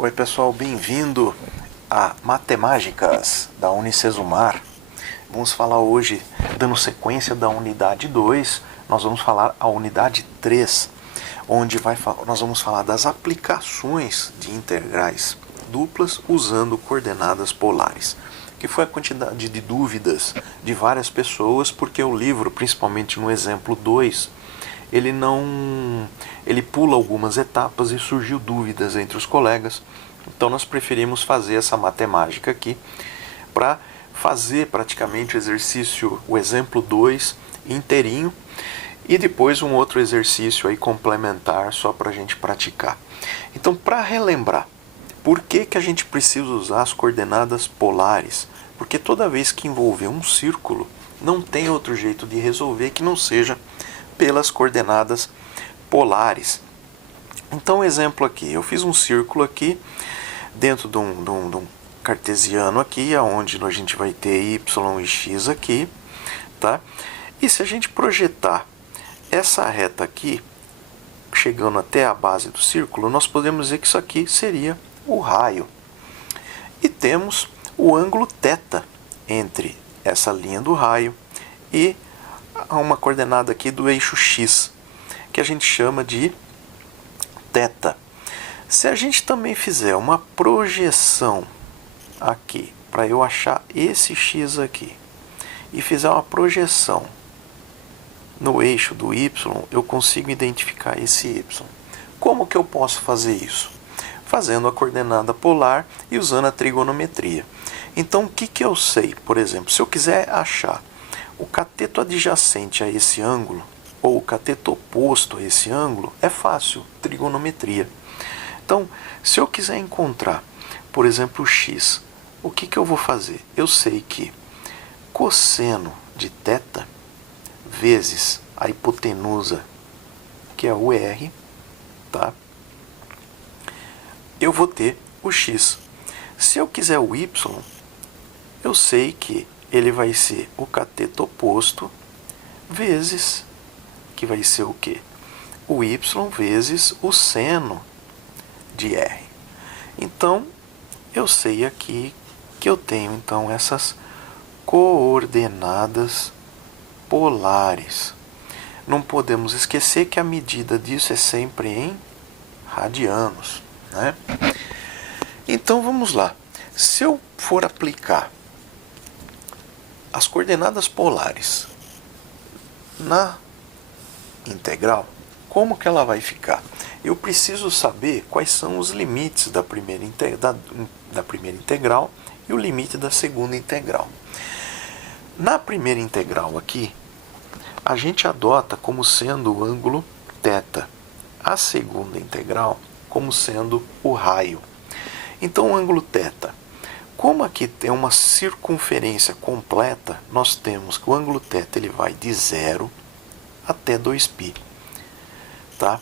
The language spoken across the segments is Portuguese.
Oi pessoal, bem-vindo a Matemáticas da Unicesumar. Vamos falar hoje, dando sequência da unidade 2, nós vamos falar a unidade 3, onde nós vamos falar das aplicações de integrais duplas usando coordenadas polares, que foi a quantidade de dúvidas de várias pessoas, porque o livro, principalmente no exemplo 2, ele pula algumas etapas e surgiu dúvidas entre os colegas. Então nós preferimos fazer essa matemática aqui para fazer praticamente o exemplo 2 inteirinho e depois um outro exercício aí complementar só para a gente praticar. Então, para relembrar, por que a gente precisa usar as coordenadas polares? Porque toda vez que envolver um círculo, não tem outro jeito de resolver que não seja pelas coordenadas polares. Então, exemplo aqui, eu fiz um círculo aqui dentro de um cartesiano aqui, onde a gente vai ter y e x aqui, tá? E se a gente projetar essa reta aqui, chegando até a base do círculo, nós podemos dizer que isso aqui seria o raio. E temos o ângulo θ entre essa linha do raio e uma coordenada aqui do eixo x, que a gente chama de θ. Se a gente também fizer uma projeção aqui, para eu achar esse x aqui, e fizer uma projeção no eixo do y, eu consigo identificar esse y. Como que eu posso fazer isso? Fazendo a coordenada polar e usando a trigonometria. Então, o que eu sei? Por exemplo, se eu quiser achar o cateto adjacente a esse ângulo, ou o cateto oposto a esse ângulo, é fácil, trigonometria. Então, se eu quiser encontrar, por exemplo, o x, o que eu vou fazer? Eu sei que cosseno de θ vezes a hipotenusa, que é o r, tá? Eu vou ter o x. Se eu quiser o y, eu sei que ele vai ser o cateto oposto vezes, que vai ser o quê? O y vezes o seno de r. Então, eu sei aqui que eu tenho então essas coordenadas polares. Não podemos esquecer que a medida disso é sempre em radianos, né? Então vamos lá. Se eu for aplicar as coordenadas polares na integral, como que ela vai ficar? Eu preciso saber quais são os limites da primeira integral e o limite da segunda integral. Na primeira integral aqui, a gente adota como sendo o ângulo θ. A segunda integral como sendo o raio. Então, o ângulo θ. Como aqui tem uma circunferência completa, nós temos que o ângulo θ ele vai de 0 até 2π. Tá?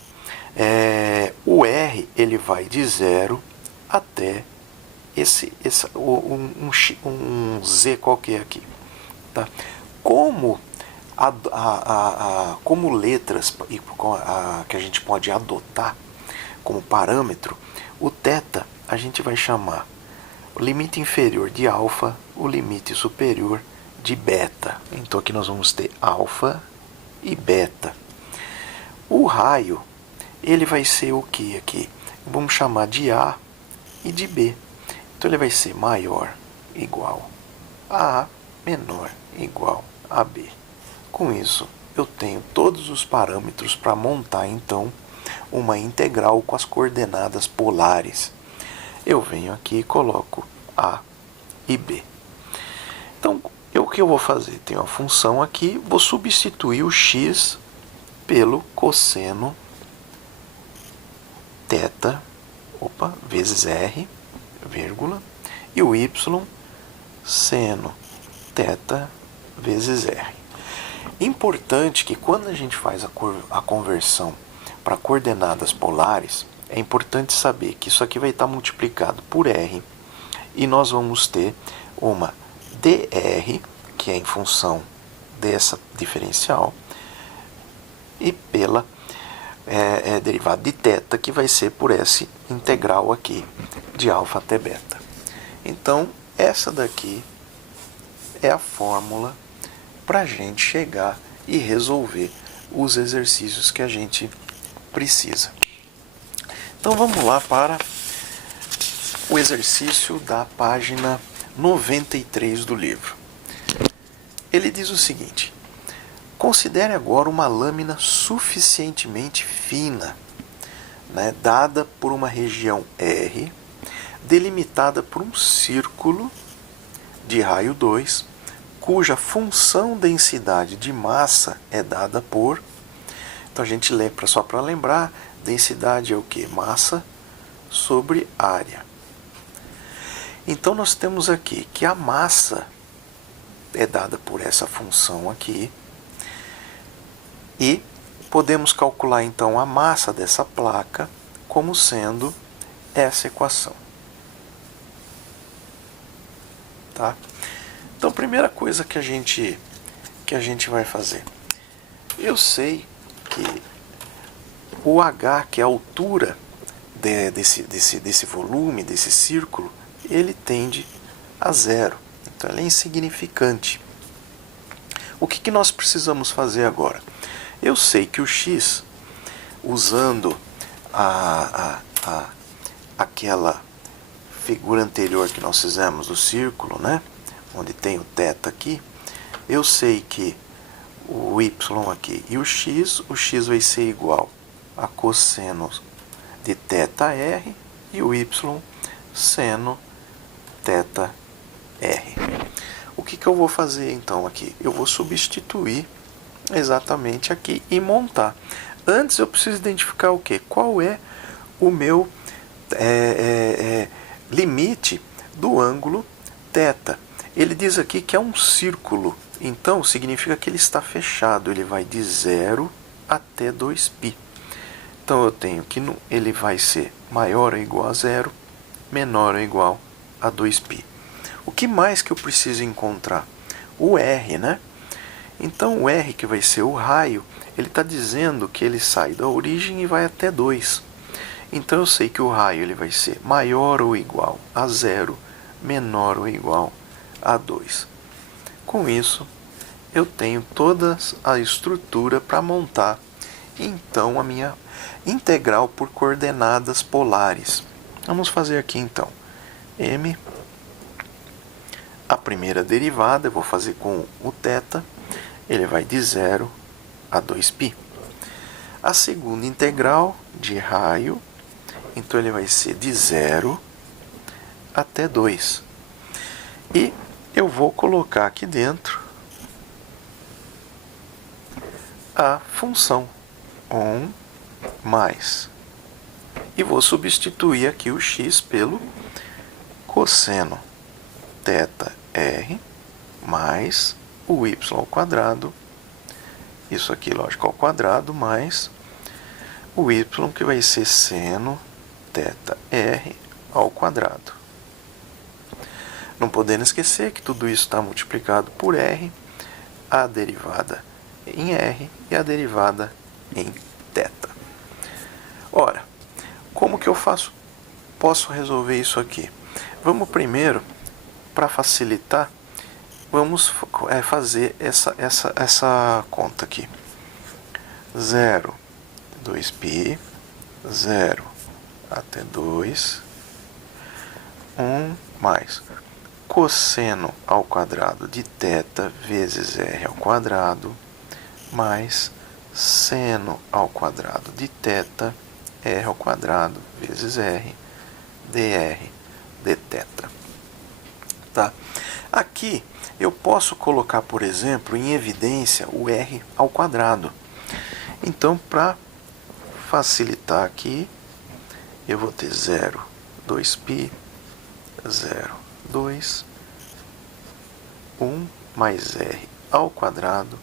O R ele vai de 0 até um Z qualquer aqui. Tá? Como letras que a gente pode adotar como parâmetro, o θ a gente vai chamar o limite inferior de alfa, o limite superior de beta. Então aqui nós vamos ter alfa e beta. O raio, ele vai ser o que aqui? Vamos chamar de A e de B. Então ele vai ser maior igual a A, menor igual a B. Com isso, eu tenho todos os parâmetros para montar então uma integral com as coordenadas polares. Eu venho aqui e coloco A e B. Então, o que eu vou fazer? Tenho a função aqui, vou substituir o x pelo cosseno θ, vezes r, vírgula, e o y seno θ vezes r. Importante que quando a gente faz a conversão para coordenadas polares, é importante saber que isso aqui vai estar multiplicado por r e nós vamos ter uma dr, que é em função dessa diferencial, e pela derivada de θ, que vai ser por esse integral aqui de alfa até beta. Então, essa daqui é a fórmula para a gente chegar e resolver os exercícios que a gente precisa. Então, vamos lá para o exercício da página 93 do livro. Ele diz o seguinte: considere agora uma lâmina suficientemente fina, dada por uma região R, delimitada por um círculo de raio 2, cuja função densidade de massa é dada por... Então a gente lembra, só para lembrar, densidade é o que? Massa sobre área. Então nós temos aqui que a massa é dada por essa função aqui, e podemos calcular então a massa dessa placa como sendo essa equação. Tá? Então, primeira coisa que a gente vai fazer. Eu sei que o H, que é a altura desse volume, desse círculo, ele tende a zero. Então, ele é insignificante. O que nós precisamos fazer agora? Eu sei que o x, usando aquela figura anterior que nós fizemos do círculo, onde tem o θ aqui, eu sei que o y aqui e o x vai ser igual a cosseno de θr e o y seno θr. O que eu vou fazer então aqui? Eu vou substituir exatamente aqui e montar. Antes eu preciso identificar o quê? Qual é o meu limite do ângulo θ. Ele diz aqui que é um círculo, então significa que ele está fechado, ele vai de 0 até 2π. Então eu tenho que ele vai ser maior ou igual a 0, menor ou igual a 2π. O que mais que eu preciso encontrar? O R, Então o R, que vai ser o raio, ele está dizendo que ele sai da origem e vai até 2. Então eu sei que o raio ele vai ser maior ou igual a 0, menor ou igual a 2. Com isso, eu tenho toda a estrutura para montar então a minha integral por coordenadas polares. Vamos fazer aqui então m, a primeira derivada, eu vou fazer com o θ, ele vai de 0 a 2π. A segunda integral de raio, então ele vai ser de 0 até 2. E eu vou colocar aqui dentro a função 1 mais. E vou substituir aqui o x pelo cosseno θr mais o y ao quadrado, isso aqui, lógico, ao quadrado, mais o y, que vai ser seno θr ao quadrado. Não podendo esquecer que tudo isso está multiplicado por r, a derivada em r e a derivada em θ. Ora, como que eu posso resolver isso aqui? Vamos primeiro, para facilitar, vamos fazer essa conta aqui. 0, 2π, 0 até 2, 1 mais cosseno ao quadrado de θ vezes r ao quadrado, mais seno ao quadrado de θ, r ao quadrado vezes r, dr dθ. Tá? Aqui eu posso colocar, por exemplo, em evidência o r ao quadrado. Então, para facilitar aqui, eu vou ter 0, 2π, 0, 2, 1 mais r ao quadrado,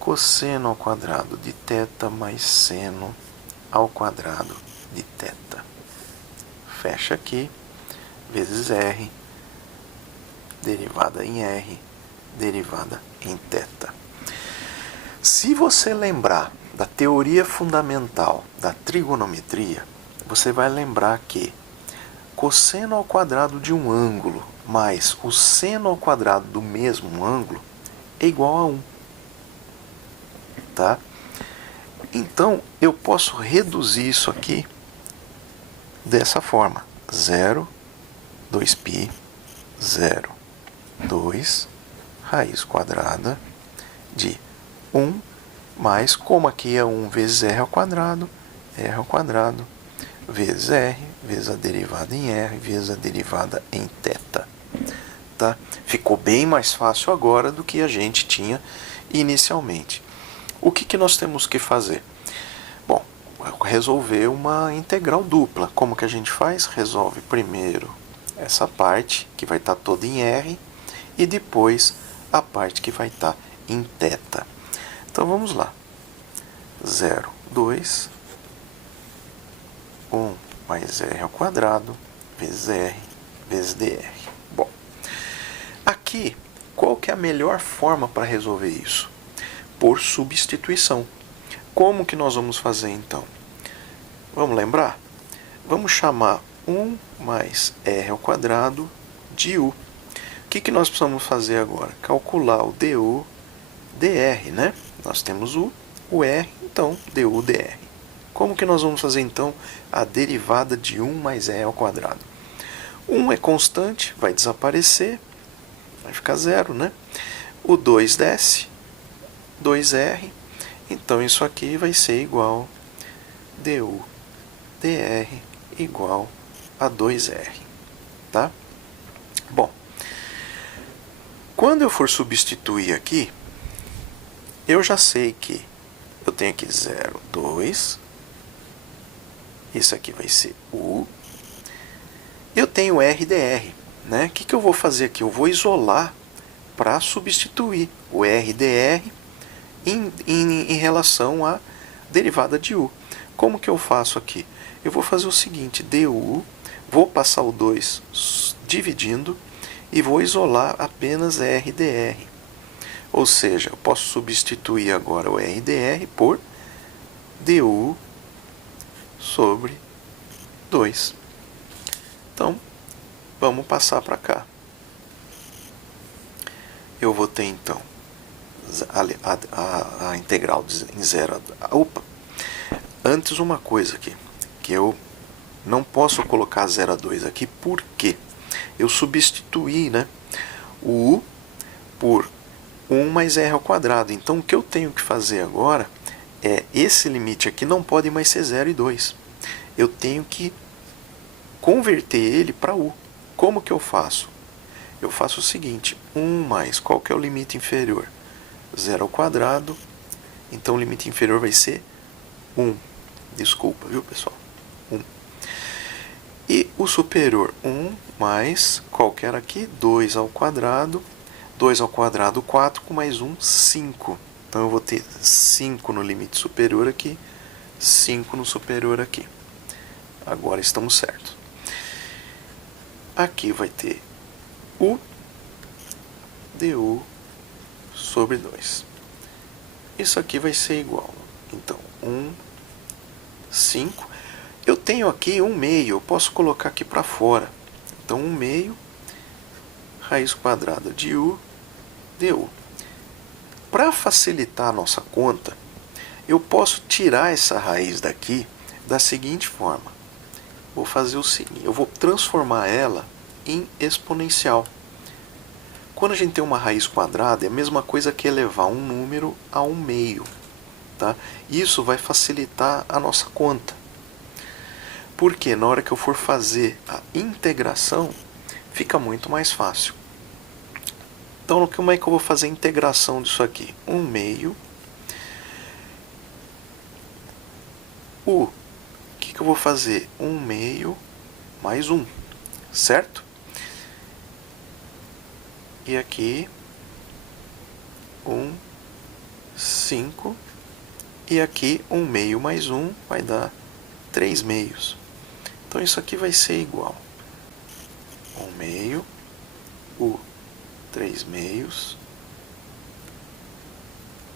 cosseno ao quadrado de θ mais seno ao quadrado de θ. Fecha aqui, vezes r, derivada em r, derivada em θ. Se você lembrar da teoria fundamental da trigonometria, você vai lembrar que cosseno ao quadrado de um ângulo mais o seno ao quadrado do mesmo ângulo é igual a 1. Tá? Então, eu posso reduzir isso aqui dessa forma. 0, 2π, 0, 2, raiz quadrada de 1 mais, como aqui é 1 vezes r ao quadrado, vezes r, vezes a derivada em r, vezes a derivada em θ. Tá? Ficou bem mais fácil agora do que a gente tinha inicialmente. O que nós temos que fazer? Bom, resolver uma integral dupla. Como que a gente faz? Resolve primeiro essa parte, que vai estar toda em r, e depois a parte que vai estar em θ. Então vamos lá. 0, 2, 1 mais r ao quadrado, vezes r, vezes dr. Bom, aqui, qual que é a melhor forma para resolver isso? Por substituição. Como que nós vamos fazer então? Vamos lembrar? Vamos chamar 1 mais r ao quadrado de u. O que nós precisamos fazer agora? Calcular o du dr, né? Nós temos o r, então du dr. Como que nós vamos fazer então a derivada de 1 mais r ao quadrado? 1 é constante, vai desaparecer, vai ficar 0, né? O 2 desce, 2r, então isso aqui vai ser igual du dr igual a 2r, tá? Bom, quando eu for substituir aqui, eu já sei que eu tenho aqui 0, 2, isso aqui vai ser u, eu tenho r dr, né? O que eu vou fazer aqui? Eu vou isolar para substituir o r dr em relação à derivada de u. Como que eu faço aqui? Eu vou fazer o seguinte, du, vou passar o 2 dividindo e vou isolar apenas r dr. Ou seja, eu posso substituir agora o r dr por du sobre 2. Então, vamos passar para cá. Eu vou ter então a integral em 0 a... Opa! Antes uma coisa aqui, que eu não posso colocar 0 a 2 aqui, porque eu substituí, né, o u por 1 mais r ao quadrado. Então, o que eu tenho que fazer agora é, esse limite aqui não pode mais ser 0 e 2. Eu tenho que converter ele para u. Como que eu faço? Eu faço o seguinte, 1 mais, qual que é o limite inferior? 0 ao quadrado, então o limite inferior vai ser 1. Desculpa, viu, pessoal? 1. E o superior, 1 mais, qual que era aqui? 2 ao quadrado. 2 ao quadrado, 4, com mais 1, 5. Então eu vou ter 5 no limite superior aqui, 5 no superior aqui. Agora estamos certos. Aqui vai ter u du sobre 2. Isso aqui vai ser igual. Então, 1, 5. Eu tenho aqui 1/2, eu posso colocar aqui para fora. Então, 1/2 raiz quadrada de u du. Para facilitar a nossa conta, eu posso tirar essa raiz daqui da seguinte forma. Vou fazer o seguinte, eu vou transformar ela em exponencial. Quando a gente tem uma raiz quadrada, é a mesma coisa que elevar um número a 1/2. Tá? Isso vai facilitar a nossa conta. Porque na hora que eu for fazer a integração, fica muito mais fácil. Então, como é que eu vou fazer a integração disso aqui? 1/2. O que eu vou fazer? 1/2 mais 1, certo? E aqui, 1, 5. E aqui, 1/2 mais 1 vai dar 3/2. Então, isso aqui vai ser igual. 1/2, o 3/2,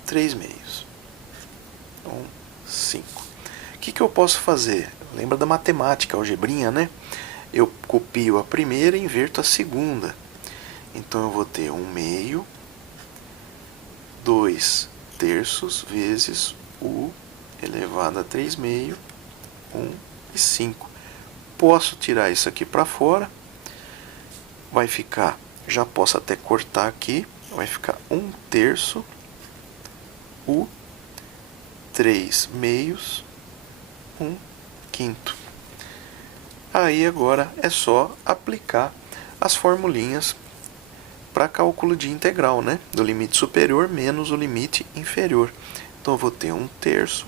3/2. Então, 5. O que eu posso fazer? Lembra da matemática, algebrinha, né? Eu copio a primeira e inverto a segunda. Então, eu vou ter 1 meio, 2 terços vezes u elevado a 3 meio, 1 e 5. Posso tirar isso aqui para fora. Vai ficar, já posso até cortar aqui, vai ficar 1 terço u 3 meios, 1 quinto. Aí agora é só aplicar as formulinhas para cálculo de integral, né? Do limite superior menos o limite inferior. Então eu vou ter 1 terço.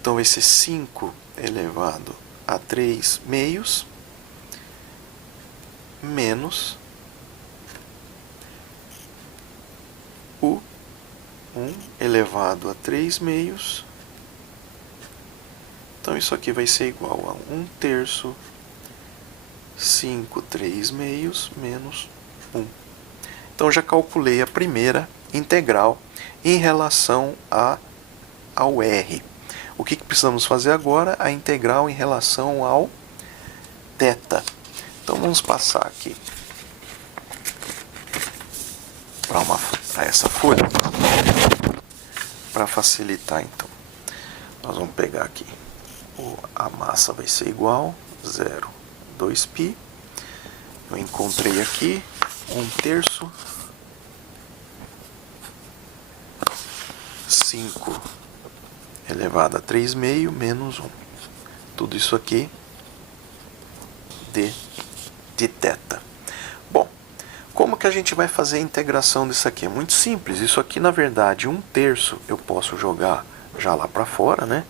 Então vai ser 5 elevado a 3 meios menos o 1 elevado a 3 meios. Então isso aqui vai ser igual a 1 terço 5 3 meios menos 1. Então já calculei a primeira integral em relação ao r. O que precisamos fazer agora? A integral em relação ao θ. Então vamos passar aqui para essa folha, para facilitar. Então nós vamos pegar aqui, a massa vai ser igual a 0,2π. Eu encontrei aqui 1 terço 5 elevado a 3 meio menos 1. Tudo isso aqui de θ. Bom, como que a gente vai fazer a integração disso aqui? É muito simples. Isso aqui, na verdade, 1 terço eu posso jogar já lá para fora, né?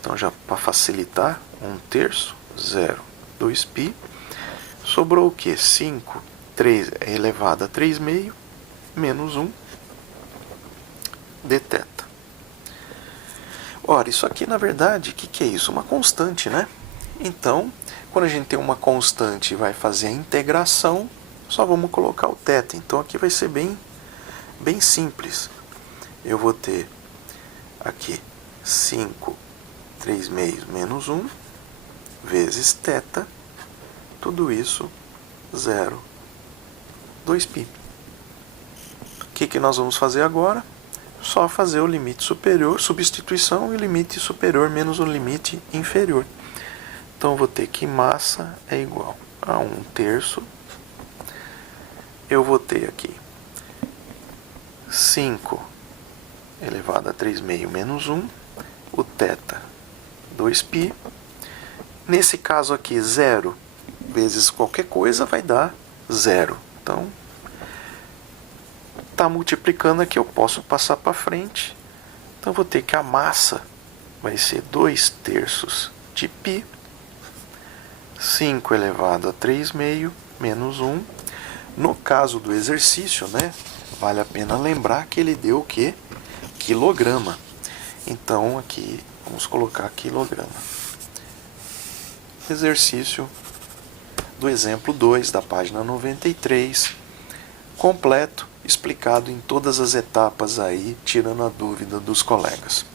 Então, já para facilitar, 1 terço, 0,2π. Sobrou o quê? 5, 3 elevado a 3 meio, menos 1 dθ. Ora, isso aqui, na verdade, o que é isso? Uma constante, né? Então, quando a gente tem uma constante e vai fazer a integração, só vamos colocar o θ. Então, aqui vai ser bem simples. Eu vou ter aqui 5, 3 meios menos 1, vezes θ, tudo isso 0,2π. O que nós vamos fazer agora? Só fazer o limite superior, substituição, e o limite superior menos o limite inferior. Então, eu vou ter que massa é igual a 1 terço. Eu vou ter aqui 5 elevado a 3 meio menos 1. O θ, 2π. Nesse caso aqui, 0 vezes qualquer coisa vai dar 0. Então, está multiplicando aqui, eu posso passar para frente. Então, eu vou ter que a massa vai ser 2 terços de π. 5 elevado a 3 meio menos 1. No caso do exercício, né, vale a pena lembrar que ele deu o quê? Quilograma. Então, aqui, vamos colocar quilograma. Exercício do exemplo 2, da página 93, completo, explicado em todas as etapas aí, tirando a dúvida dos colegas.